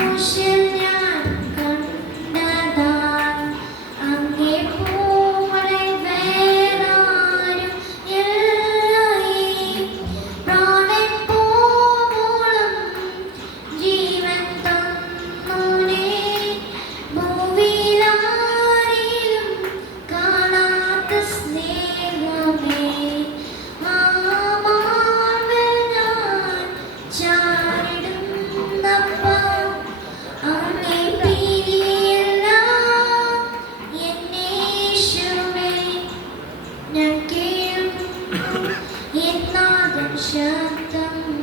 无限 shut